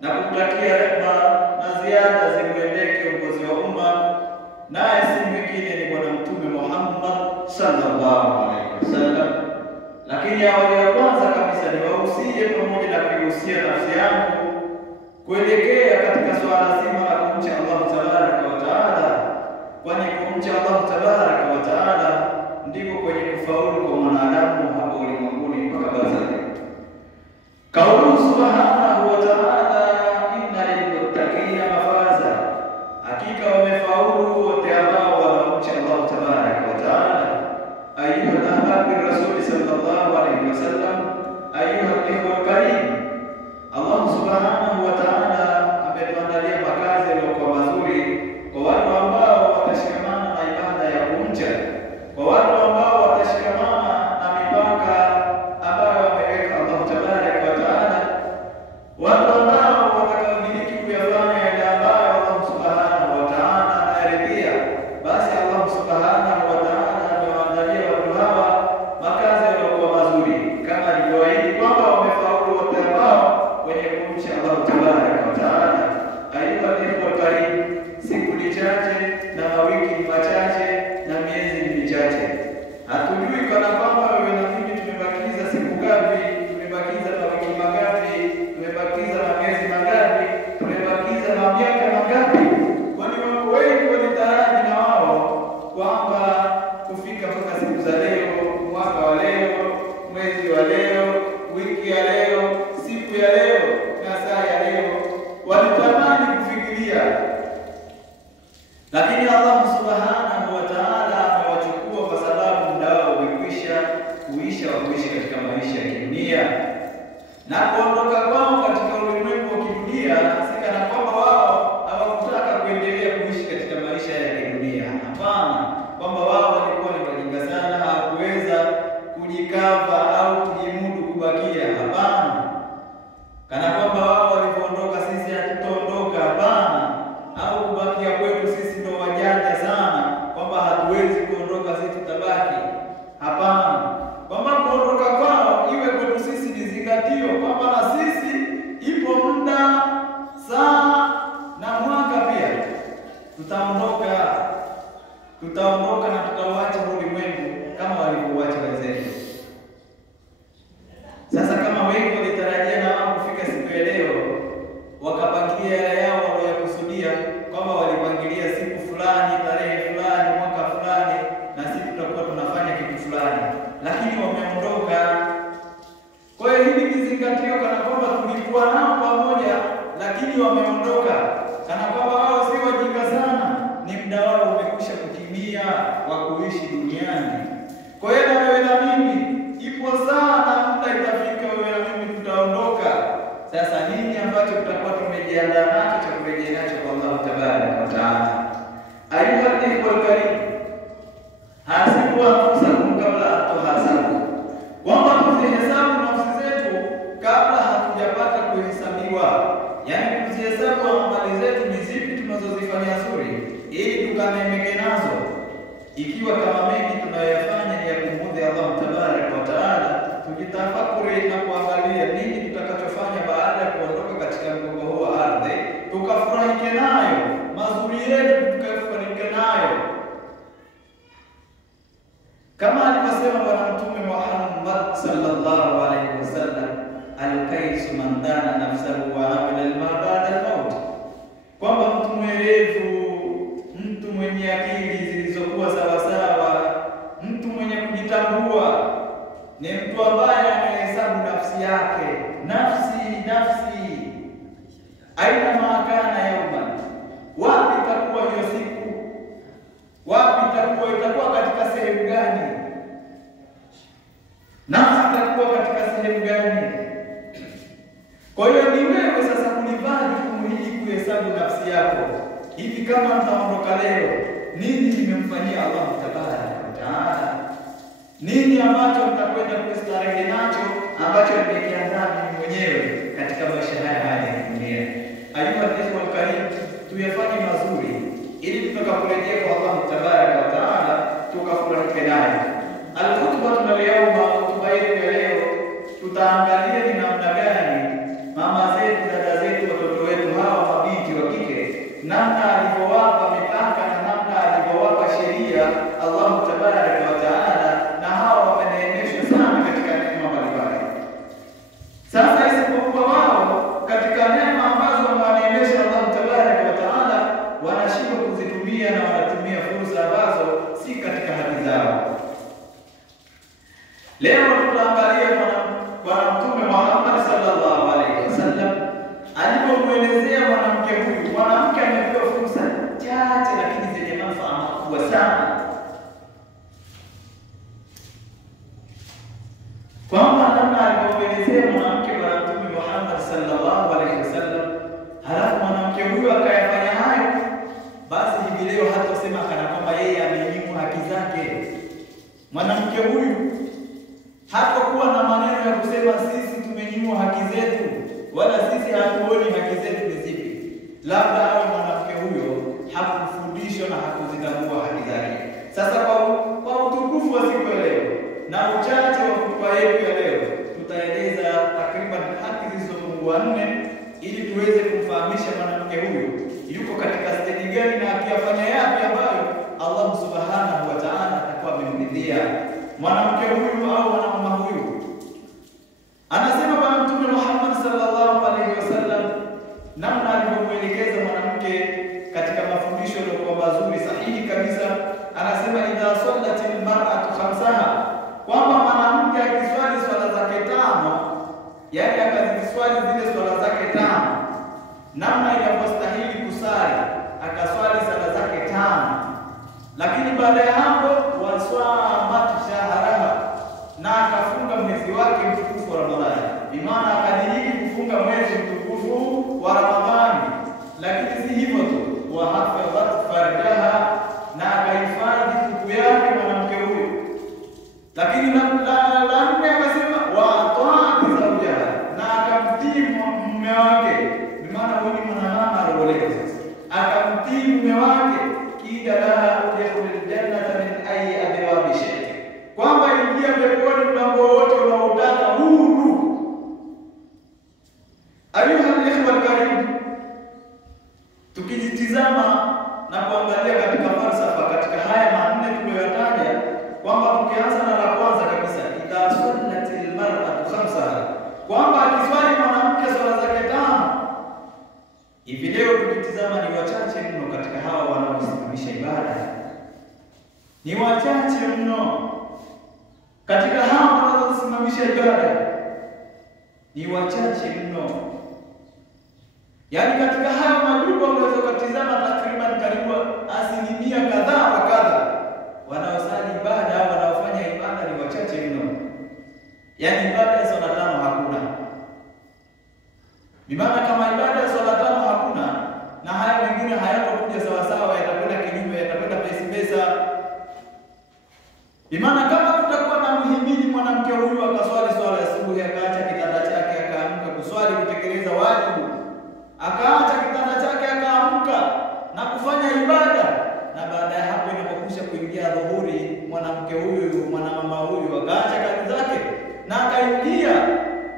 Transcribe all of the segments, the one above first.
na kumtakia rehema na ziada zimwendee kiongozi naye si mwingine ni Bwana Mtume Muhammad sallallahu alaihi wasallam. Lakini awali ya kwanza kabisa niwahusie pamoja na kuhusia nafsi yangu kuelekea katika swala zima la kumcha Allah tabaraka wa taala, kwani kumcha Allah tabaraka wa taala ndiko kwenye kufaulu kwa mwanadamu hapa ulimwenguni mpaka barzakh. Kaulu subhanahu wa ta'ala, inna lilmuttaqina mafaza, hakika wamefaulu wote ambao wanamcha Allah tabaraka wa taala. Ayuha ahbab rasul sallallahu alaihi wasallam, ayuha ikhwa karim, Allah subhanahu wa ta'ala ametuandalia makazi yaliyokuwa mazuri kwa watu ambao watashikamana na ibada ya kumcha, kwa watu ambao watashikamana na mipaka ambayo ameweka Allah tabaraka wa taala, watu ambao watakaodiriki kuyafanya yale ambayo Allah subhanahu wa taala anayaridhia. Basi Allah subhanahu wa taala amewaandalia watu hawa makazi yaliyokuwa mazuri, kama alivyoahidi kwamba wamefaulu wote ambao wenye kumcha Allah tabaraka wa taala. Ayuha ikhwa karim, siku ni chache na mawiki ni machache na miezi ni michache. Hatujui kana kwamba wewe na mimi tumebakiza siku ngapi, tumebakiza mawiki mangapi, tumebakiza miezi mangapi, tumebakiza miaka mangapi. Kwani wako wengi walitaraji na wao kwamba kufika mpaka siku za leo, mwaka wa leo, mwezi wa leo, wiki ya leo, siku ya leo na saa ya leo, walitamani kufikiria. Lakini Allah subhanahu wa ta'ala amewachukua kwa sababu muda wao umekwisha kuisha katika maisha ya kidunia, na kuondoka kwao katika ulimwengu wa kidunia si kana kwamba wao hawakutaka kuendelea kuishi katika maisha ya kidunia. Hapana, kwamba wao walikuwa ni wajinga sana, hawakuweza kujikava au kujimudu kubakia. Hapana, kana kwamba wao walipoondoka sisi hatutaondoka. Hapana, au kubakia kwetu sisi ndio wajanja sana, kwamba hatuwezi kuondoka sisi tutabaki. Hapana, kwamba kuondoka kwao iwe kwetu sisi ni zingatio, kwamba na sisi ipo muda, saa na mwaka pia tutaondoka na tutauacha ulimwengu kama walivyouacha wenzetu. Sasa kama wengi walitarajia na wao kufika siku ya leo, wakapangilia yale yao waliyokusudia, kwamba walipangilia siku fulani, tarehe fulani, mwaka fulani, na sisi tutakuwa tunafanya kitu fulani, lakini wameondoka. Kwa hiyo hili kizingatio kana kwamba tulikuwa nao pamoja, lakini wameondoka, kana kwamba wao si wajinga sana, ni muda wao umekwisha kutimia wa kuishi duniani. Kwa hiyo na wewe na mimi ipo sana, muda itafika, wewe na mimi tutaondoka. Sasa nini ambacho tutakuwa tumejiandaa nacho cha kurejea nacho kwa Allah tabaraka wa taala? Ayuha ikhwal karim, hasibu anfusakum kabla an tuhasabu, kwamba tuzihesabu nafsi zetu kabla hatujapata kuhesabiwa. Yaani tuzihesabu amali zetu ni zipi tunazozifanya nzuri, ili tukanemeke nazo. Ikiwa kama mengi tunayoyafanya ni ya kumudhi Allah tabaraka wa taala, tujitafakuri na kuangalia nini tutakachofanya baada ya kuondoka katika mgongo huu wa ardhi, tukafurahike nayo, mazuri yetu tukafurahike nayo, kama alivyosema Bwana Mtume Muhammad sallallahu alaihi wasallam, al-kaisu man dana nafsahu wa amila ma ba'da al-maut, kwamba mtu mwerevu, mtu mwenye akili zilizokuwa sawasawa, mtu mwenye kujitambua ni mtu ambaye anahesabu nafsi yake. Nafsi aina maakana yauma, wapi itakuwa hiyo siku, wapi itakuwa katika sehemu gani, nafsi itakuwa katika sehemu gani? Kwa hiyo ni wewe sasa kulivaa jukumu hili, kuhesabu nafsi yako. Hivi kama mtaondoka leo, nini nimemfanyia Allah tabaraka wa taala? Nini ambacho mtakwenda kustarehe nacho, ambacho nimekiandaa mimi mwenyewe katika maisha haya ya dunia? Ayuha ikhwal karim, tuyafanye mazuri ili tutakaporejea kwa Allah tabaraka wa taala tukafurahike naye. Al-khutba tunaliyauma, khutba yetu ya leo tutaangalia ni namna gani mama zetu, dada zetu, watoto wetu hawa mabinti wa kike, namna alivyowapa mipaka na namna Allah tabaraka wa taala, na hawa wameneemeshwa sana katika neema mbalimbali. Sasa isipokuwa wao katika neema ambazo wameneemesha Allah tabaraka wa taala, wanashindwa kuzitumia na wanatumia fursa ambazo si katika haki zao. Leo tutaangalia Bwana Mtume Muhammad sallallahu alaihi wasallam alipomwelezea mwanamke huyu. Mwanamke amepewa fursa chache lakini zenye manufaa makubwa sana, kwamba namna alipomwelezea mwanamke Bwana Mtume Muhammad sallallahu alaihi wasallam, halafu mwanamke huyu akayafanya hayo, basi hivi leo hata usema kana kwamba yeye amenyimwa haki zake. Mwanamke huyu hakuwa na maneno ya kusema sisi tumenyimwa haki zetu, wala sisi hatuoni haki zetu ni zipi. Labda awe mwanamke huyo hakufundishwa na hakuzitambua haki zake. Sasa kwa utukufu wa siku ya leo na uchache wa hotuba yetu ya leo, tutaeleza takriban haki zilizopungua 4 ili tuweze kumfahamisha mwanamke huyu yuko katika stage gani na akiyafanya yapi ambayo Allah subhanahu wa ta'ala atakuwa amemridhia mwanamke huyu au mwanamama huyu. Anasema Bwana Mtume Muhammad sallallahu alaihi wasallam namna alivyomwelekeza mwanamke katika mafundisho yaliyokuwa mazuri sahihi kabisa. Anasema idha sallatil mar'atu khamsaha, kwamba mwanamke akiswali swala zake 5, yani akaziswali zile swala zake 5 namna inavyostahili kusali, akaswali swala zake 5, lakini baada ya hapo waswamat shahraha, na akafunga mwezi wake mtukufu wa Ramadhani. Bimaana akadiriki kufunga mwezi mtukufu wa Ramadhani, lakini si hivyo tu, wa hafadhat farjaha, na akahifadhi tupu yake mwanamke huyu. Lakini la nne akasema wa ataati zawjaha, na akamtii mume wake. Bimaana huyu ni mwanamama aliolewa sasa, akamtii mume wake. Kida laha udkhulil jannata min ayi abwabi shi'ti, kwamba ingia peponi mlango wote unaotaka huru. Ayuha al-ikhwa al-karim, tukijitizama na kuangalia katika falsafa katika haya manne tuliyotaja, kwamba tukianza na la kwanza kabisa, idha sallatil mar'atu khamsaha, kwamba akiswali mwanamke swala zake 5. Hivi leo tukitizama ni wachache mno katika hawa wanaosimamisha ibada, ni wachache mno katika hawa wanaosimamisha ibada, ni wachache mno. Yaani katika haya majumba unaweza kutizama takriban karibu 10% kadhaa wa kadha wanaosali ibada au wanaofanya ibada ni wachache mno. Yaani ibada ya swala 5 hakuna. Bimaana kama ibada ya swala 5 hakuna, na haya mengine hayatakuja sawa sawa, yatakwenda kinyume, yatakwenda pesa. Bimaana kama kutakuwa na mhimili mwanamke huyu akaswali swala ya asubuhi, akaacha kitanda chake akaamka kuswali kutekeleza wajibu, akaacha kitanda chake akaamka na kufanya ibada, na baada ya hapo inapokwisha kuingia dhuhuri, mwanamke huyu mwanamama huyu akaacha kazi zake na akaingia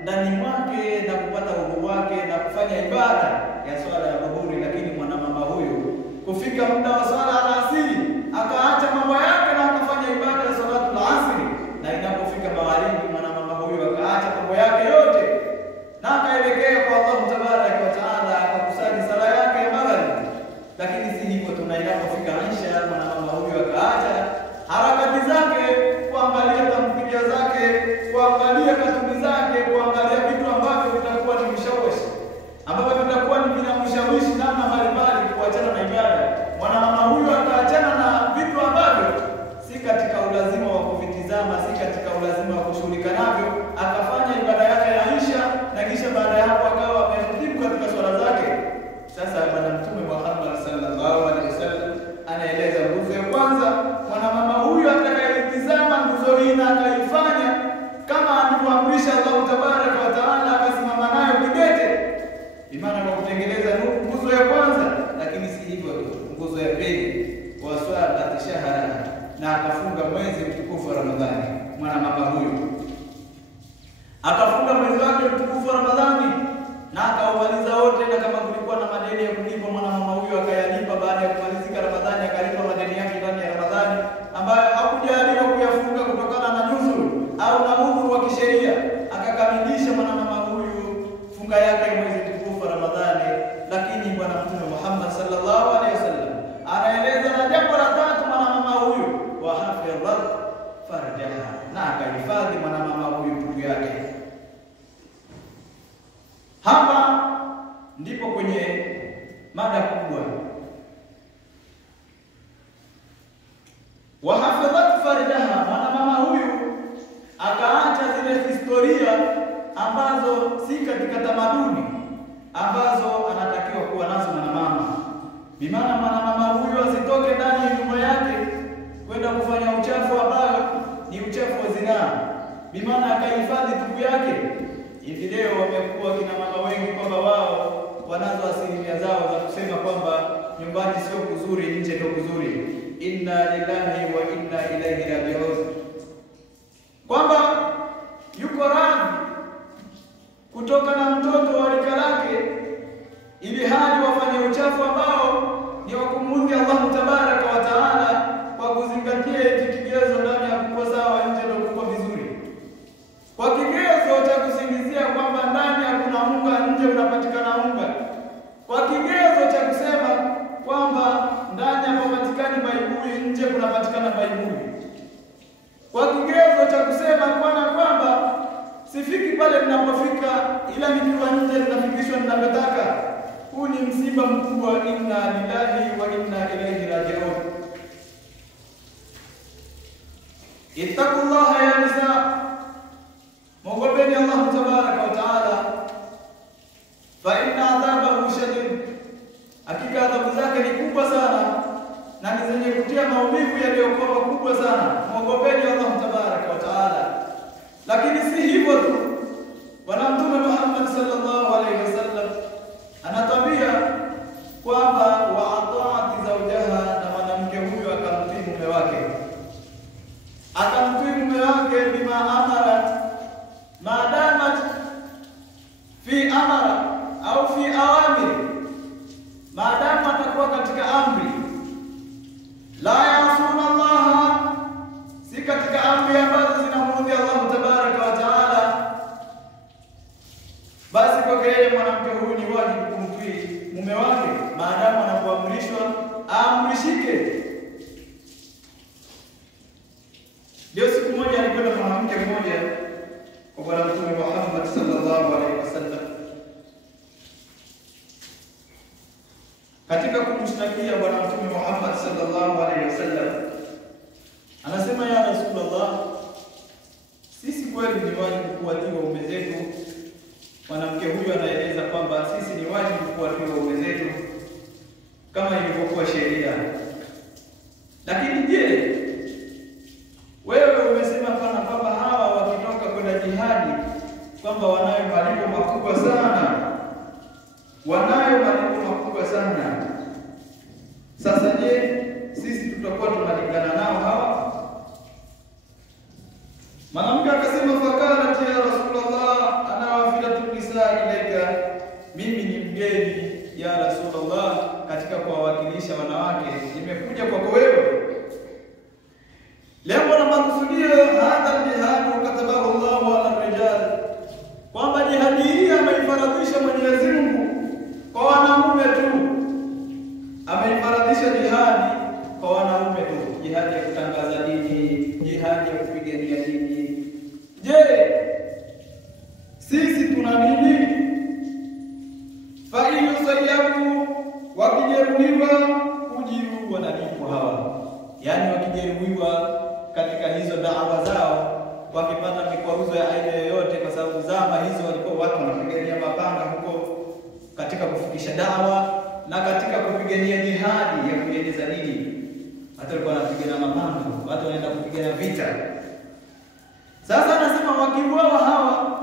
ndani mwake na kupata udhu wake na kufanya ibada ya swala ya dhuhuri. Lakini mwanamama huyu kufika muda wa swala alasiri akaacha mambo yake na akafanya ibada ya salatul asri, na inapofika magharibi mwanamama huyu akaacha mambo yake yote na akaelekea kwa Allah tabaraka wa taala akakusanya sala yake ya magharibi. Lakini si hivyo, tunapofika Isha mwanamama huyu akaacha harakati zake, kuangalia tamthilia zake, kuangalia katuni zake, kuangalia vitu ambavyo vitakuwa ni mshawishi, ambavyo vitakuwa ni vinamshawishi namna mbalimbali kuachana na ibada. Mwanamama huyu akaachana na vitu ambavyo si katika ulazima wa kuvitizama, si katika ulazima wa kushughulika navyo, akafanya ibada yake ya Isha, na kisha baada ya hapo akawa amehitimu katika swala zake. Sasa Bwana Mtume Muhammad sallallahu alaihi wasallam anaeleza nguzo ya kwanza, mwanamama huyu atakayetizama nguzo hii na akaifanya kama alivyoamrisha Allah tabaraka wa taala, akasimama nayo kidete, imani kwa kutengeneza nguzo ya kwanza. Lakini si hivyo tu, nguzo ya pili, waswala shahara, na akafunga mwezi mtukufu wa Ramadhani. Mwanamama huyu akafunga mwezi wake mtukufu wa Ramadhani na akaumaliza wote, na kama kulikuwa na madeni ya kulipa mwanamama huyu akayalipa baada ya kumalizika Ramadhani, akalipa madeni yake ndani ya Ramadhani. wa hafadhat farjaha, mama huyu akaacha zile historia ambazo si katika tamaduni ambazo anatakiwa kuwa nazo mwanamama. Bimaana mwanamama huyu asitoke ndani ya nyumba yake kwenda kufanya uchafu ambao ni uchafu wa zinaa. Bimaana akahifadhi tupu yake. Hivi leo wamekuwa kina mama wengi kwamba wao wanazo asilimia zao za kusema kwamba nyumbani sio kuzuri, nje ndio kuzuri. Inna lillahi wa inna ilaihi raji'un. Kwamba yuko radhi kutoka na mtoto wa rika lake ili hali wafanye uchafu ambao ni wa kumuudhi Allah tabaraka wa taala, kwa kuzingatia eti kigezo ndani ya kuwa sawa, nje ndio kuwa vizuri, kwa kigezo cha kusingizia kwamba ndani hakuna unga, nje unapatikana unga, kwa kigezo cha kusema kwamba ndani hapapatikani baibui, nje kunapatikana baibui, kwa kigezo cha kusema kwamba sifiki pale ninapofika, ila nikiwa nje ninafikishwa ninapotaka. Huu ni msiba mkubwa. Inna lillahi wa inna ilaihi raji'un. Ittaqullaha ya nisa, mwogopeni Allah tabaraka wa taala. Fa inna adhabahu shadid, hakika adhabu zake ni kubwa sana na ni zenye kutia maumivu yaliyokuwa makubwa sana. Mwogopeni Allah tabaraka wa taala. Lakini si hivyo tu, Bwana Mtume Muhammad sallallahu alaihi wasallam anatabia kwamba wa ataati zawjaha, na mwanamke huyo akamtii mume wake, bima amara, maadamat fi amara au fi awamir, maadamu atakuwa katika amri, la yasuna Allah, si katika amri ambazo zinamuudhi Allah tabaraka wa taala, basi kwa yeye mwanamke huyu ni wajibu kumtii mume wake, maadamu anapoamrishwa aamrishike. Ndio siku moja alikwenda mwanamke mmoja kwa Bwana Mtume Muhammad sallallahu alaihi wasallam katika kumshtakia Bwana Mtume Muhammad sallallahu alaihi wasallam, anasema, ya Rasulullah, sisi kweli ni wajibu kuwatii waume zetu. Mwanamke huyu anaeleza kwamba sisi ni wajibu kuwatii waume zetu kama ilivyokuwa sheria. Lakini je, wewe umesema pana kwamba hawa wakitoka kwenda jihadi kwamba wanayo malipo makubwa sana, Sasa je, sisi tutakuwa tunalingana nao hawa? Mwanamke akasema, fakalat ya Rasulullah, ana wafilatu nisaa ilaika, mimi ni mgeni ya Rasulullah katika kuwawakilisha wanawake, nimekuja kwako wewe. Lengo na makusudio hadha jihad katabahu Allahu ala rijal, kwamba jihadi hii ameifaradhisha Mwenyezi Mungu kwa wanaume tu, ameifaradhisha jihadi kwa wanaume tu, jihadi ya kutangaza dini, jihadi ya kupigania dini. Je, sisi tuna nini? Fa yusayabu, wakijeruhiwa ujiru wanalipwa hawa, yani wakijeruhiwa katika hizo da'wa zao, wakipata mikwaruzo ya aina yoyote, kwa sababu zama hizo walikuwa watu wanapigania mapanga huko katika kufikisha dawa na katika kupigania jihadi ya kueneza dini. Hata walikuwa wanapigana mapanga, watu wanaenda kupigana vita. Sasa anasema wakiuawa hawa,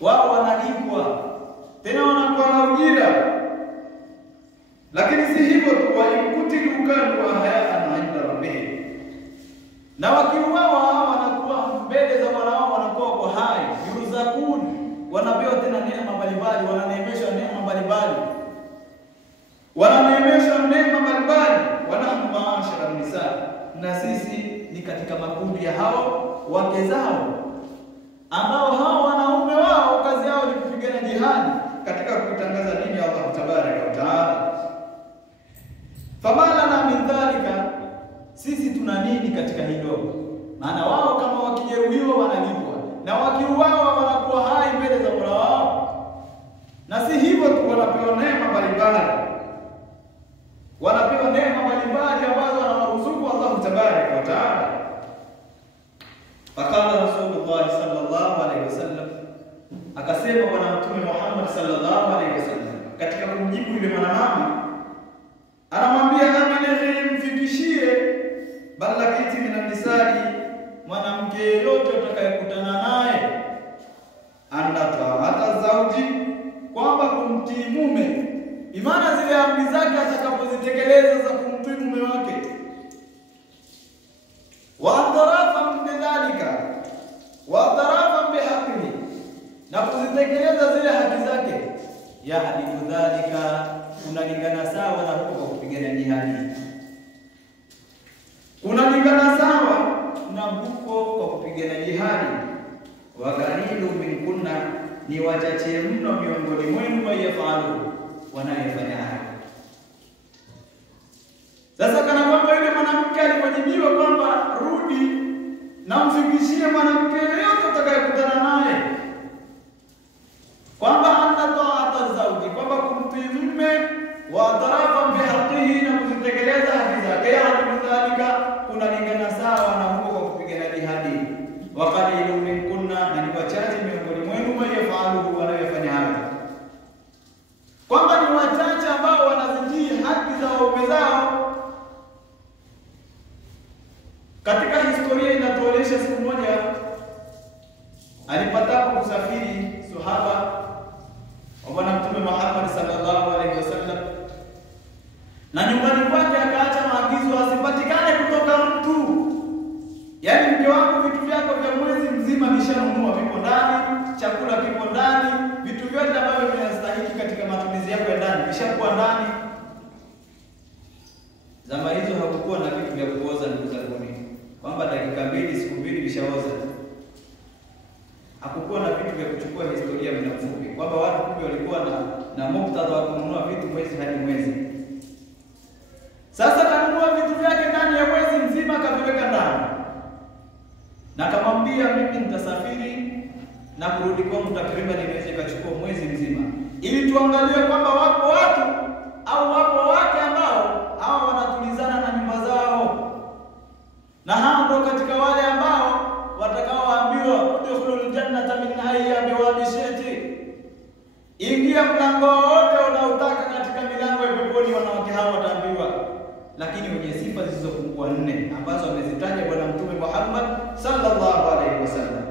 wao wanalipwa, tena wanakuwa na ujira. Lakini si hivyo tu, walikutilu kanu wa hayaan inda rabbihim, na wakiuawa hawa wanakuwa mbele za Mola wao, wanakuwa kwa hai, yurzakun, wanapewa tena neema mbalimbali, wananeemeshwa neema mbalimbali, wanahum maashara nisa, na sisi ni katika makundi ya hao wake zao, ambao hao wanaume wao kazi yao ni kupigana jihadi katika kutangaza dini ya Allah tabaraka wa taala. Famalana min dhalika, sisi tuna nini katika hilo? Maana wao kama wakijeruhiwa wanalipwa, na wakiuawa wanakuwa hai mbele za Mola wao. Na si hivyo tu, wanapewa neema mbalimbali, ambazo anawaruzuku Allah Muhammad sallallahu alaihi wasallam katika kumjibu yule mwanamama anamwambia mfikishie balakiti min nisai, mwanamke yeyote utakayekutana naye, hata zauji, kwamba kumtii mume, imana zile amri zake atakapozitekeleza za kumtii mume wake, wa atarafan bidhalika, wa atarafan bihaqihi, na kuzitekeleza zile haki zake, yaadilu dhalika, unalingana sawa na huko kwa kupigana jihadi, unalingana sawa na huko kwa kupigana jihadi. Wa qalilu minkunna, ni wachache mno miongoni mwenu wayafalu, wanayefanya hayo. Sasa kana kwamba yule mwanamke alipojibiwa kwamba rudi na mfikishie mwanamke yote utakayekutana naye, kwamba anna ta'ata zawji, kwamba kumtii mume, wa tarafa bihaqihi, na kuzitekeleza haki zake, yaani dhalika, kunalingana sawa na huko kwa kupigana jihadi. Wa qalilu minkunna, na ni wachache miongoni mwenu wayafalu, wanayofanya hayo, kwamba ni wachache ambao wanazitii haki za waume zao. Katika historia inatuonyesha siku moja alipatapo kusafiri sahaba wa Bwana Mtume Muhammad sallallahu alaihi wasallam, na nyumbani kwake akaacha maagizo asipatikane kutoka mtu, yaani mke wako vitu vyako vya mwezi mzima nishanunua, vipo ndani, chakula kipo ndani, vitu vyote ambavyo vinastahili katika matumizi yako ya ndani vishakuwa ndani. Zama hizo hakukuwa na vitu vya kuoza, ndugu zangu, kwamba dakika mbili siku mbili vishaoza. Hakukuwa na vitu vya kuchukua historia muda mfupi, kwamba watu kumbe walikuwa na muktadha wa kununua vitu mwezi hadi mwezi. Sasa kanunua vitu vyake ndani ya mwezi mzima, kaviweka ndani, na kamwambia mimi nitasafiri na kurudi kwangu takriban inaweza ikachukua mwezi mzima, ili tuangalie kwamba wapo watu au wapo wake ambao hao wanatulizana na nyumba zao, na hao ndio katika wale ambao watakaoambiwa udkhulul jannata min ayyi abwabi shati, ingia mlango wote unaotaka katika milango ya peponi. Wanawake hao wataambiwa, lakini wenye sifa zisizopungua 4 ambazo amezitaja Bwana Mtume Muhammad sallallahu alaihi wasallam.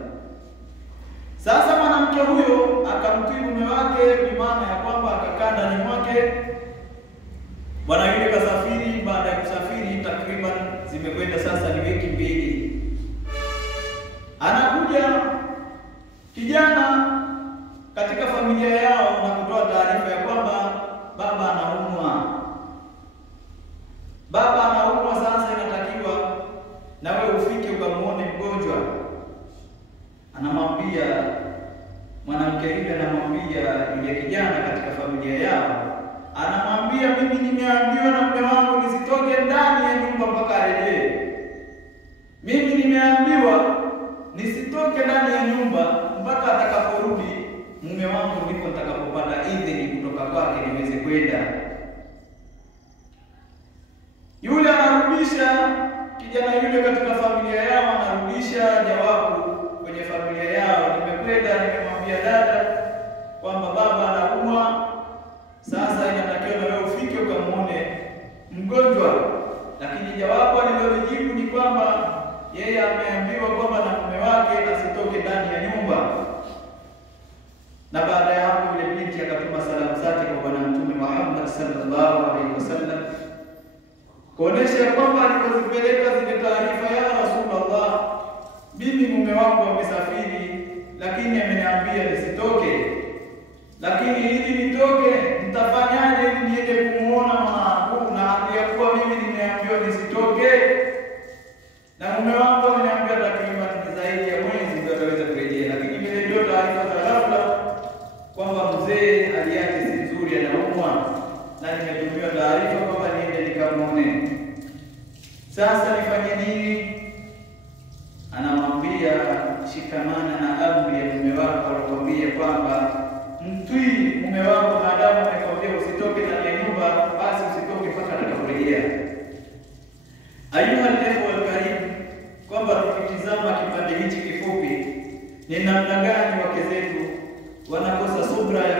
Sasa mwanamke huyo akamtii mume wake, bi maana ya kwamba akakaa ndani mwake. Bwana yule kasafiri. Baada ya kusafiri takriban zimekwenda sasa ni wiki 2, anakuja kijana katika familia yao na kutoa taarifa ya kwamba baba anaumwa. Baba anaumwa, sasa inatakiwa na wewe ufike ukamuone mgonjwa. Anamwambia mwanamke yule, anamwambia yule kijana katika familia yao, anamwambia mimi nimeambiwa na mume wangu nisitoke ndani ya nyumba mpaka arejee. Mimi nimeambiwa nisitoke ndani ya nyumba mpaka atakaporudi mume wangu, ndipo nitakapopata idhini kutoka kwake niweze kwenda. Yule anarudisha, kijana yule katika familia yao anarudisha jawabu kwenye familia yao, nimekwenda nimemwambia dada kwamba baba anaumwa, sasa inatakiwa na wewe ufike ukamuone mgonjwa. Lakini jawabu alilojibu ni kwamba yeye ameambiwa kwamba na mume wake asitoke ndani ya nyumba. Na baada ya hapo yule binti akatuma salamu zake kwa Bwana Mtume Muhammad sallallahu alaihi wasallam, kuonesha kwamba alipozipeleka zile taarifa, ya Rasulullah, mimi mume wangu amesafiri, lakini ameniambia nisitoke, lakini ili nitoke nitafanyaje ili niende kumuona mama, na hali ya kuwa mimi nimeambiwa nisitoke, na mume wangu ameniambia takriban zaidi ya mwezi ndio ataweza kurejea. Lakini vile ndio taarifa za ghafla kwamba mzee hali yake si nzuri, anaumwa, na nimetumiwa taarifa kwamba niende nikamuone. Sasa nifanye nini? Anamwambia shikamana na amri ya mume wako alikwambia kwamba mtii mume wako, maadamu amekwambia usitoke ndani ya nyumba, basi usitoke mpaka atakaporejea. Ayuha al-ikhwa al-karim, kwamba tukitizama kipande hichi kifupi ni namna gani wake zetu wanakosa subra ya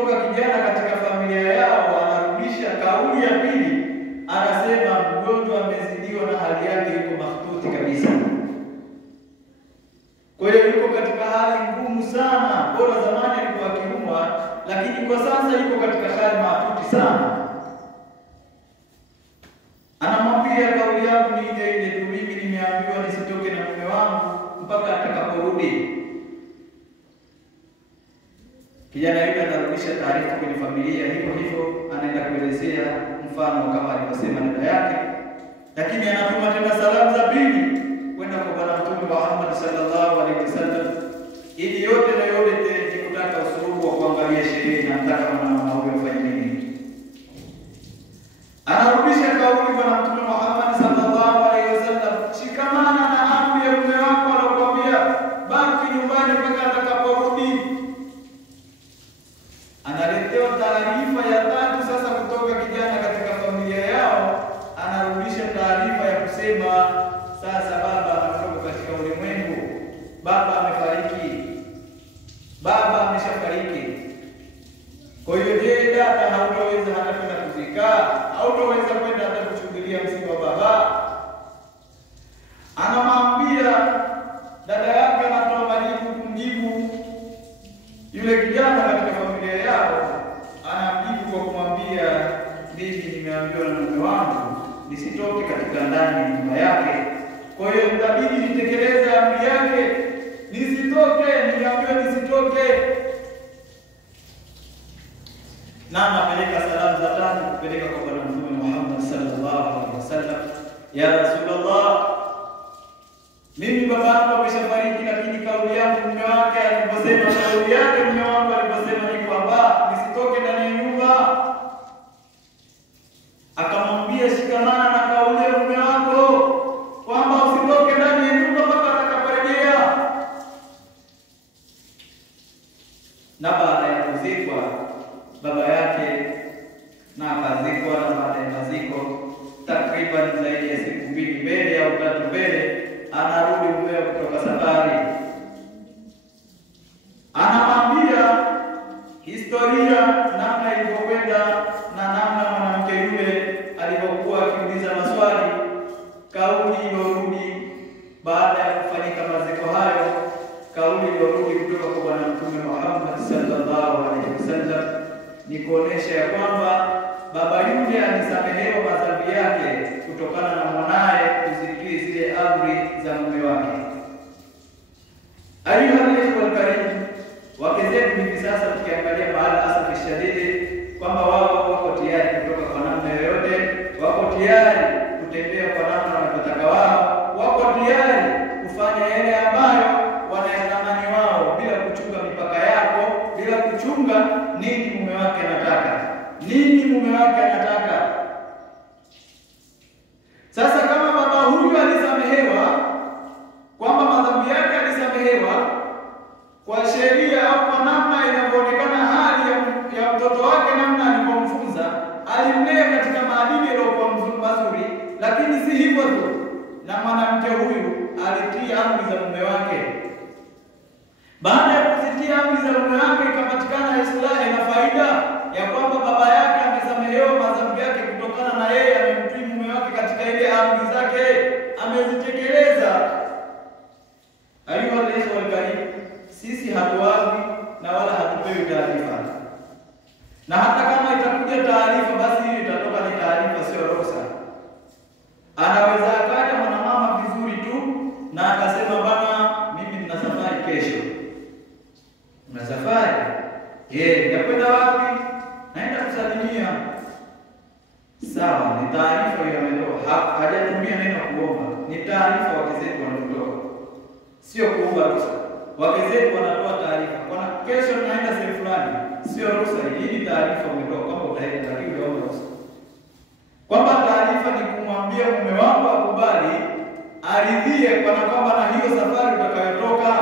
kutoka kijana katika familia yao, anarudisha kauli ya pili, anasema mgonjwa amezidiwa na hali yake, yuko mahututi kabisa. Kwa hiyo yuko katika hali ngumu sana. Bora zamani alikuwa akiumwa, lakini kwa sasa yuko katika hali mahututi sana. Anamwambia kauli yangu ni ile ile tu, mimi nimeambiwa nisitoke na mume wangu mpaka atakaporudi. Kijana yule anarudisha taarifa kwenye familia, hivyo hivyo anaenda kuelezea mfano kama alivyosema dada yake, lakini anatuma tena salamu za pili kwenda kwa Bwana Mtume Muhammad sallallahu alaihi wasallam, ili yote na yote ni kutaka usuluhu wa kuangalia sheria na mtaka mwana huyo afanye nini. Anarudisha kauli Bwana Mtume Muhammad sallallahu alaihi wasallam, shikamana na amri ya mume wako alokuambia, baki nyumbani mpaka atakaporudi. Analetewa taarifa ya tatu sasa kutoka kijana katika familia yao, anarudisha taarifa ya kusema sasa baba anatoka katika ulimwengu, baba amefariki, baba ameshafariki. Kwa hiyo je, dada hautaweza hata kwenda kuzika, hautaweza kwenda hata kuchungulia msiba wa baba? Anamwambia dada yake, anatoa majibu kumjibu yule kijana katika familia yao, anamjibu kwa kumwambia, mimi nimeambiwa na mume wangu nisitoke katika ndani ya nyumba yake, kwa hiyo itabidi nitekeleze amri yake, nisitoke, nimeambiwa nisitoke. Na anapeleka salamu za tatu kupeleka kwa Bwana Mtume Muhammad sallallahu alaihi wasallam, ya Rasulullah, mimi baba yangu ameshafariki, lakini kauli yangu mume wake aliposema, kauli yake mume wangu aliposema ni kwamba nisitoke ndani ya nyumba. Akamwambia, shikamana na kauli ya mume wako kwamba usitoke ndani ya nyumba mpaka atakaporejea. Na baada ya kuzikwa baba yake, na akazikwa, na baada ya maziko takriban zaidi ya siku 2 mbele au 3 mbele, anarudi mume kutoka safari. Anamwambia historia namna ilivyokwenda na namna mwanamke yule alivyokuwa akiuliza maswali, kauli ilorudi baada ya kufanyika maziko hayo, kauli ilorudi kutoka kwa Bwana Mtume Muhammad sallallahu alaihi wasallam ni kuonesha ya kwamba baba yule alisamehewa madhambi yake kutokana na mwanae kuzitii zile amri za mume wake. Ayuha al karim, wake zetu hivi sasa tukiangalia baada asafi shadidi kwamba wao wako tayari kutoka kwa namna yoyote, wako tayari kutembea kwa namna wanataka wao, wako tayari kufanya yale ambayo wanayatamani wao, bila kuchunga mipaka yako, bila kuchunga nini mume wake anataka, nini mume wake anataka. Sasa kama baba huyu alisamehewa, kwamba madhambi yake alisamehewa kwa sheria au kwa namna inavyoonekana hali ya mtoto wake, namna alipomfunza, alimlea katika maadili yaliyokuwa mazuri, lakini si hivyo tu, na mwanamke huyu alitii amri za mume wake. Baada ya kuzitii amri za mume wake, ikapatikana islahi na faida ya kwamba baba yake amesamehewa madhambi yake kutokana na yeye amemtii mume wake katika ile amri zake, amezitekeleza. Ayuha al karim, sisi hatuwazi na wala hatupewi taarifa, na hata kama itakuja taarifa, basi hiyo itatoka ni taarifa, sio ruhusa. Anaweza akaja mwanamama vizuri tu na akasema, bana, mimi nina safari kesho. Una safari? Nakwenda wapi? Naenda kusalimia. Sawa, ni taarifa hiyo ametoa. Hajatumia neno kuomba. Ni taarifa wake zetu wanatoa. Sio kuomba ruhusa. Wake zetu wanatoa taarifa. Kwa kesho naenda sehemu fulani. Sio ruhusa, hii ni taarifa umetoa kwamba utaenda, lakini unaomba ruhusa. Kwamba taarifa ni kumwambia mume wako akubali, aridhie kwa kwamba na hiyo safari utakayotoka.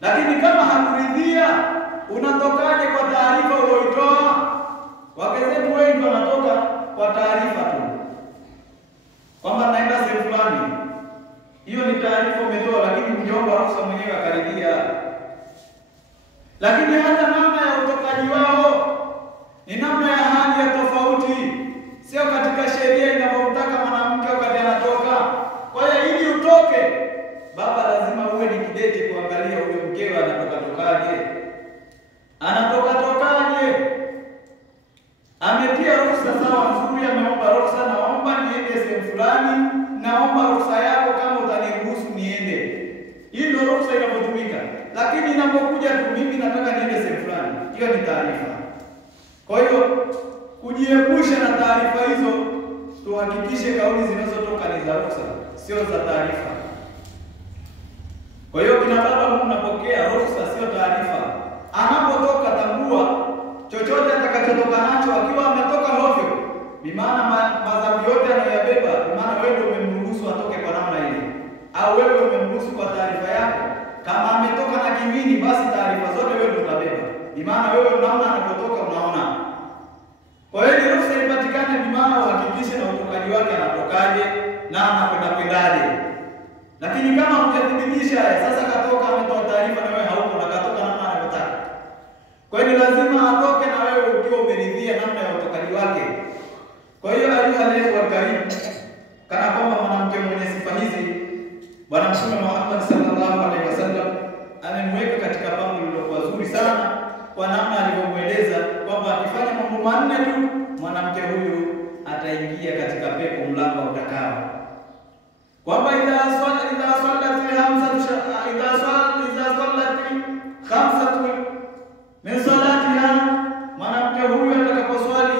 Lakini kama hakuridhia, unatokaje kwa taarifa uliyoitoa? Wake zetu wengi wanatoka kwa taarifa tu, kwamba naenda sehemu fulani. Hiyo ni taarifa umetoa, lakini ungeomba ruhusa mwenyewe akaridhia. Lakini hata namna ya utokaji wao anatokaje? Ametia ruhusa sawa nzuri, ameomba ruhusa, naomba niende sehemu fulani, naomba ruhusa yako kama utaniruhusu niende. Hii ndio ruhusa inapotumika. Lakini inapokuja tu mimi nataka niende sehemu fulani, hiyo ni taarifa. Kwa hiyo kujiepusha na taarifa hizo, tuhakikishe kauli zinazotoka ni za ruhusa, sio za taarifa. Kwa hiyo kina baba, mnapokea ruhusa, sio taarifa. Anapotoka tambua chochote atakachotoka nacho, akiwa ametoka hovyo, bimaana madhambi yote anayoyabeba, bimaana wewe umemruhusu atoke kwa namna ile, au wewe umemruhusu kwa taarifa yako. Kama ametoka na kimini, basi taarifa zote wewe ndio utabeba, bimaana wewe namna anapotoka unaona. Kwa hiyo ni ruhusa ipatikane, bimaana uhakikishe na utokaji wake anatokaje na anakwenda kwendaje. Lakini kama hujathibitisha, sasa katoka ametoa taarifa na wewe hauko, na katoka namna anayotaka, kwa hiyo lazima atoke na wewe ukiwa umeridhia namna ya utokaji wake. Kwa hiyo ayuha wa karibu, kana kwamba mwanamke mwenye sifa hizi Bwana Mtume Muhammad sallallahu alaihi wasallam amemweka katika pambo lililokuwa zuri sana, kwa namna alivyomueleza kwamba akifanya mambo manne tu mwanamke huyu ataingia katika pepo mlango utakao, kwamba idha sallat khamsatu min salatiha, mwanamke huyu atakaposwali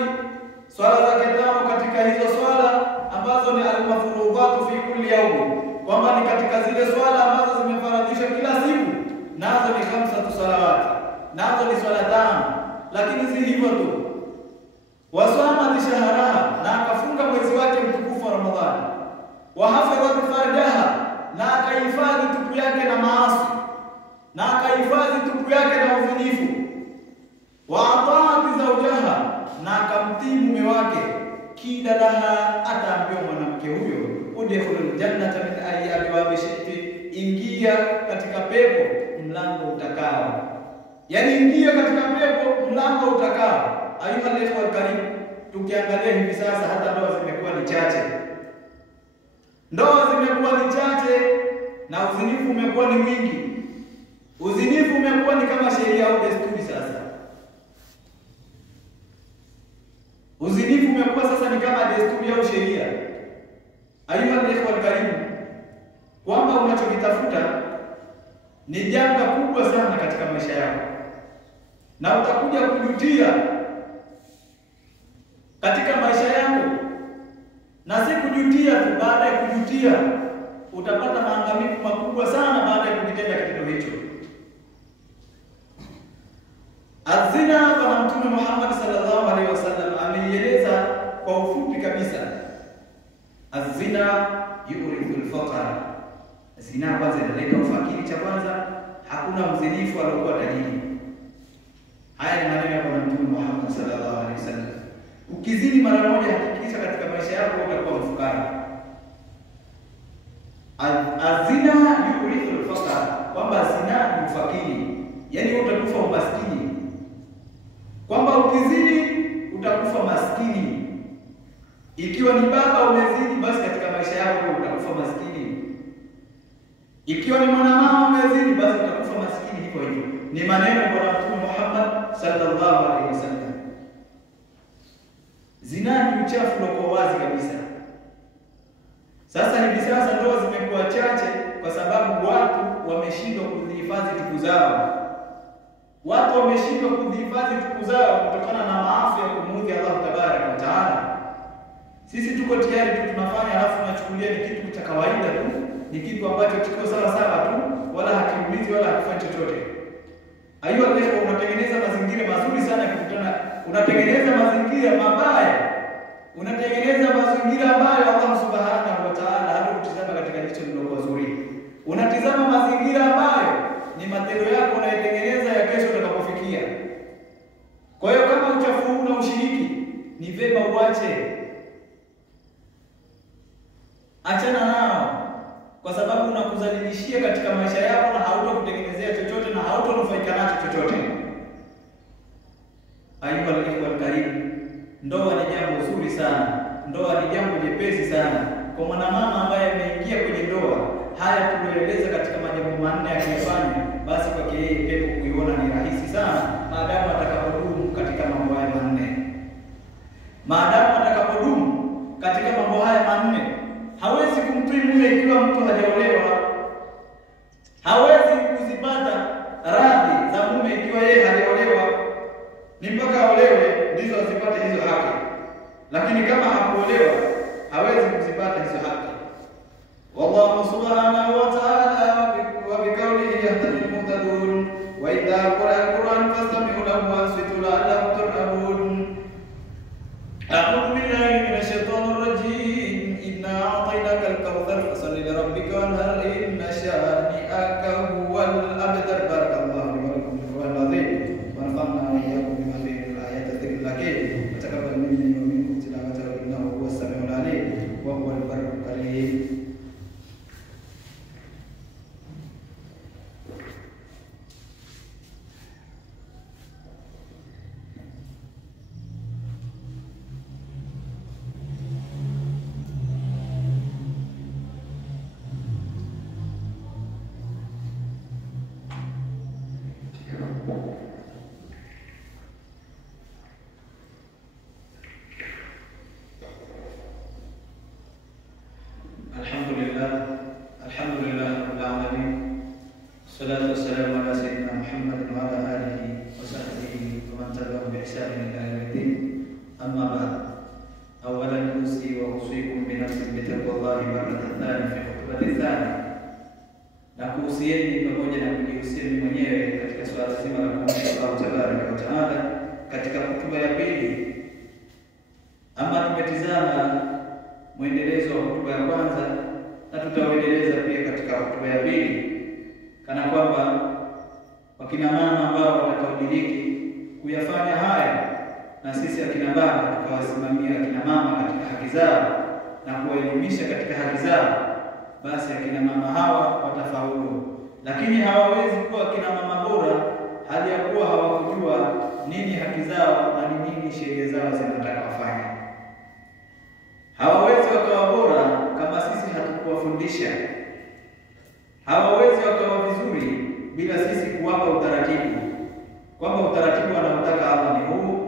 swala zake tano katika hizo swala ambazo ni al-mafruḍatu fi kulli yawm, kwamba ni katika zile swala ambazo zimefaradhishwa kila siku, nazo ni khamsatu salawati, nazo ni swala tano. Lakini si hivyo tu, wasama shahraha, na akafunga mwezi wake mtukufu wa Ramadhani, wa hafadhat farjaha, na akahifadhi tupu yake na maasi, na akahifadhi tupu yake na uzinifu, wa ataati zawjaha, na akamtii mume wake, kila laha, ataambiwa mwanamke huyo udkhulul jannata min ayyi abwabi shi'ti, ingia katika pepo mlango utakao. Yani ingia katika pepo mlango utakao. Ayuha al karibu, tukiangalia hivi sasa hata ndoa zimekuwa ni chache. Ndoa zimekuwa ni chache na uzinifu umekuwa ni mwingi. Uzinifu umekuwa ni kama sheria au desturi sasa. Uzinifu umekuwa sasa ni kama desturi au sheria. Ayuha karibu, kwamba unachokitafuta ni janga kubwa sana katika maisha yako, na utakuja kujutia katika maisha yako, na si kujutia tu, baada ya kujutia utapata maangamivu makubwa sana baada ya kukitenda kitendo hicho. Azina, Bwana Mtume Muhammad sallallahu alaihi wasallam ameieleza kwa ufupi kabisa. Azina yurithu al-faqra, zina kwanza inaleta ufakiri. Cha kwanza, hakuna mzinifu aliyokuwa tajiri. Haya ni maneno ya Bwana Mtume Muhammad sallallahu alaihi wasallam. Ukizini mara moja, hakikisha katika maisha yako utakuwa mfukara. Azina yurithu al-faqra, kwamba zina ni ufakiri, yani utakufa umaskini, kwamba ukizini utakufa maskini. Ikiwa ni baba umezini, basi katika maisha yako utakufa maskini. Ikiwa ni mwanamama umezini, basi utakufa maskini hivyo hivyo. Ni maneno ya Bwana Mtume Muhammad sallallahu alaihi wasallam. Zina ni uchafu uko wazi kabisa. Sasa hivi sasa ndoa zimekuwa chache kwa sababu watu wameshindwa kudhihifadhi tupu zao. Watu wameshindwa kudhihifadhi tupu zao kutokana na maafa ya kumuudhi Allah tabaraka wa taala. Sisi tuko tayari tu tunafanya, alafu tunachukulia ni kitu cha kawaida tu, ni kitu ambacho kiko sawa sawa tu, wala hakiumizi wala hakifanyi chochote. Aiyo, leo unatengeneza mazingira mazuri sana ya kukutana, unatengeneza mazingira mabaya, unatengeneza mazingira ambayo Allah subhanahu wa ta'ala hatakutizama katika jicho lililokuwa zuri. Unatizama mazingira ambayo ni matendo yako unayotengeneza ya kesho utakapofikia. Kwa hiyo kama uchafu huu na ushiriki, ni vema uache. Achana nao, kwa sababu unakuzalilishia katika maisha yako na hautokutengenezea chochote na hautonufaika nacho chochote. Ayuha al-karimu, ndoa ni jambo zuri sana, ndoa ni jambo jepesi sana. Kwa mwanamama ambaye ameingia kwenye ndoa, haya tumeeleza katika majambo manne akifanya, basi kwake yeye pepo kuiona ni rahisi sana, maadamu atakapodumu katika mambo haya manne. Maadamu atakapodumu katika mambo haya manne, hawezi kumtii mume ikiwa mtu hajaolewa. Hawezi kuzipata radhi za mume ikiwa yeye hajaolewa. Ni mpaka aolewe ndizo azipate hizo haki. Lakini kama hakuolewa, hawezi kuzipata hizo haki. Wallahu subhanahu wa ta'ala wa biqawlihi yahtadi al-muhtadun wa idha qira al-Qur'an fastami'u lahu wa ansitu la'allakum turhamun. A'udhu billahi minash shaitanir rajim. Inna a'tainaka al-kawthar fasalli li rabbika wanhar inna shani'aka huwal abtar. Barakallahu li wa lakum fil Qur'anil azim wa nafa'na wa iyyakum bima fihi min al-ayati dhikril hakim. Taqabbal minni wa minkum tilawatahu innahu huwas sami'ul 'alim wa huwal barrul karim. Alhamdulillah rabbil alamin. Wassalatu wassalamu ala sayyidina Muhammadin wa ala alihi wa sahbihi wa man tabi'ahum bi ihsanin ila yaumiddin. Amma ba'd. Awalan usi wa usikum bi nafsi bi taqwallahi marratan thani fi khutbati thani. Na kuhusieni pamoja na kujihusia mwenyewe katika swala zima la kumtii Allah tabaraka wa taala katika hotuba ya pili. Ama tumetizama muendelezo wa hotuba ya kwanza na tutaendeleza pia katika hotuba ya pili, kana kwamba wakina mama ambao watakaodiriki kuyafanya haya, na sisi akina baba tukawasimamia akina mama katika haki zao na kuwaelimisha katika haki zao, basi akina mama hawa watafaulu. Lakini hawawezi kuwa akina mama bora hali ya kuwa hawakujua nini haki zao na ni nini sheria zao zinataka wafanye. Hawawezi wakawa bora kama sisi hatukuwafundisha. Hawawezi wakawa vizuri bila sisi kuwapa utaratibu, kwamba utaratibu anaotaka Allah ni huu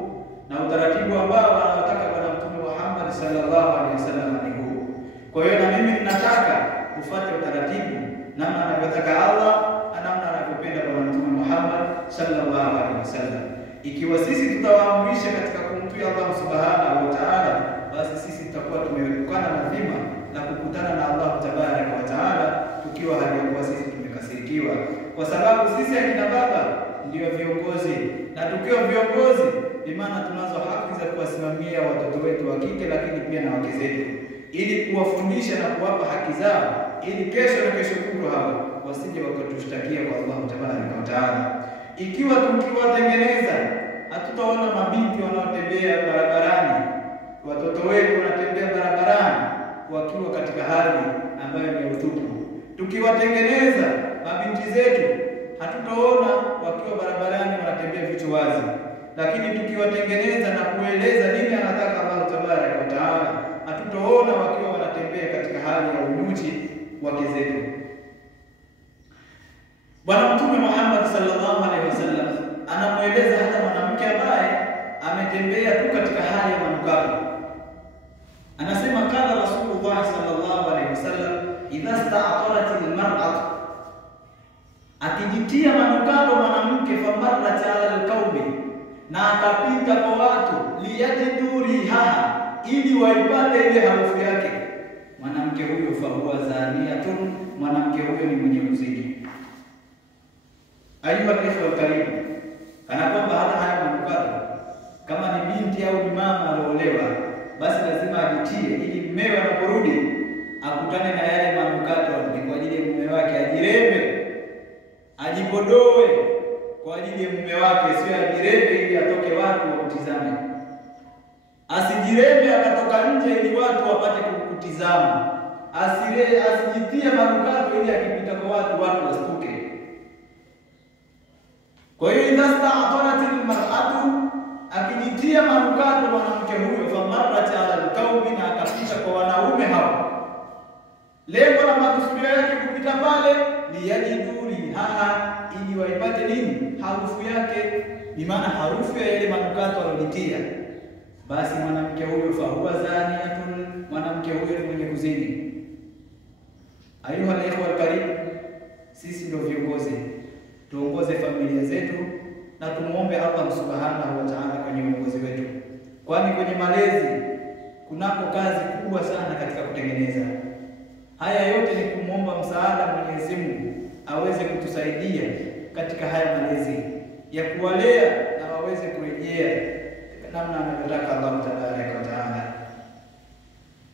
na utaratibu ambao anaotaka Bwana Mtume Muhammad sallallahu alaihi wasallam ni huu. Kwa hiyo na mimi ninataka kufuata utaratibu namna anavyotaka Allah na namna anavyopenda Bwana Mtume Muhammad sallallahu alaihi wasallam. Ikiwa sisi tutawaamrisha katika kumtii Allah subhanahu wa ta'ala, basi sisi tutakuwa tumeepukana na dhima na kukutana na Allah tabaraka wa taala tukiwa hali ya kuwa sisi tumekasirikiwa, kwa sababu sisi akina baba ndio viongozi, na tukiwa viongozi ni maana tunazo haki za kuwasimamia watoto wetu wa kike, lakini pia na wake zetu, ili kuwafundisha na kuwapa haki zao, ili kesho na kesho kutwa hawa wasije wakatushtakia kwa Allah tabaraka wa taala. Ikiwa tukiwatengeneza, hatutaona mabinti wanaotembea barabarani, watoto wetu wanatembea barabarani wakiwa katika hali ambayo ni utupu. Tukiwatengeneza mabinti zetu, hatutaona wakiwa barabarani wanatembea vichwa wazi. Lakini tukiwatengeneza na kueleza nini anataka Allah tabaraka wa taala, hatutaona wakiwa wanatembea katika hali ya unyuchi wake zetu. Bwana Mtume Muhammad sallallahu alaihi wasallam anamueleza hata mwanamke ambaye ametembea tu katika hali ya manukato. Anasema kala Rasulullah sallallahu alaihi wasallam, idha sta'tarat al-mar'atu, akijitia manukato mwanamke, famarrat ala al-qaumi, na akapita kwa watu, liyajidu rihaha, ili waipate ile harufu yake, mwanamke huyo fahuwa zaniyatun, mwanamke huyo ni mwenye kuzini. Ayuha al-ikhwa al-karim, kana kwamba hata haya manukato, kama ni binti au ni mama aliolewa, basi lazima ajitie ili mumewe anaporudi akutane na yale manukato, ni kwa ajili ya mume wake, ajirembe, ajipodoe kwa ajili ya mume wake, sio ajirembe ili atoke watu wakutizame. Asijirembe akatoka nje ili watu wapate kukutizama. Asijitie manukato ili akipita kwa watu wasituke. Kwa hiyo idha sta'taratil mar'atu, akijitia manukato mwanamke huyo, famarrat ala al-qaumi, na akapita kwa wanaume hao, lengo la makusudio yake kupita pale, liyajiduri ili waipate nini? Harufu yake, bimaana harufu ya yale manukato alolitia. Basi mwanamke huyo fahuwa zaniyatun, mwanamke huyo ni mwenye kuzini. Ayuha ikhwa alkarim, sisi ndio viongozi, tuongoze familia zetu na tumuombe Allah subhanahu wa ta'ala kwenye uongozi wetu, kwani kwenye malezi kunako kazi kubwa sana katika kutengeneza haya yote. Ni kumwomba msaada Mwenyezi Mungu aweze kutusaidia katika haya malezi ya kuwalea na waweze kurejea namna anavyotaka Allah tabaraka wa taala.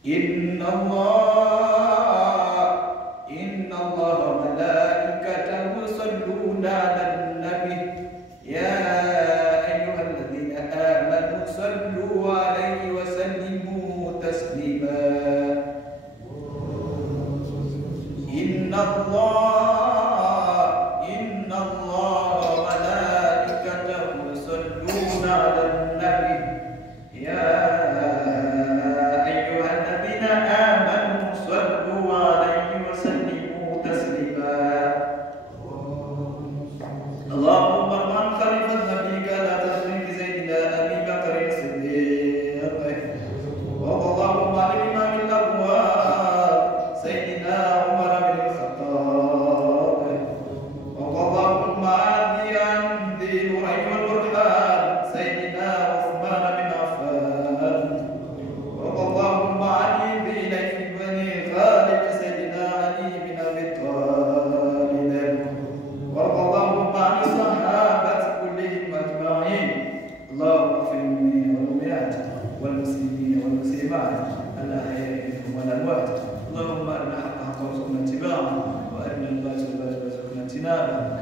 Inna Allah wa malaikatahu yusalluna 'alan nabi ya ayyuhalladhina amanu sallu 'alayhi wa sallimu taslima. Inna Allah wa malaikatahu yusalluna 'alan nabi ya ayyuhalladhina amanu sallu 'alayhi wa sallimu taslima. Allahumma man khalifat nabiyika la tasrik sayyidina Abi Bakr as-Siddiq wa Allahumma al-imam al-awwal sayyidina Umar bin al-Khattab wa Allahumma adiyan di nurayn wal-burhan sayyidina Uthman bin Affan wa Allahumma ali bi layth bani Khalid sayyidina Ali bin Abi Talib wa Allahumma an sahabat kullihim ajma'in. Allahumma ighfir lil mu'minat wal muslimin wal muslimat al-ahya'i minhum wal amwat. Allahumma arina al-haqqa haqqan warzuqna ittiba'ahu wa arina al-batila batilan warzuqna ijtinabah.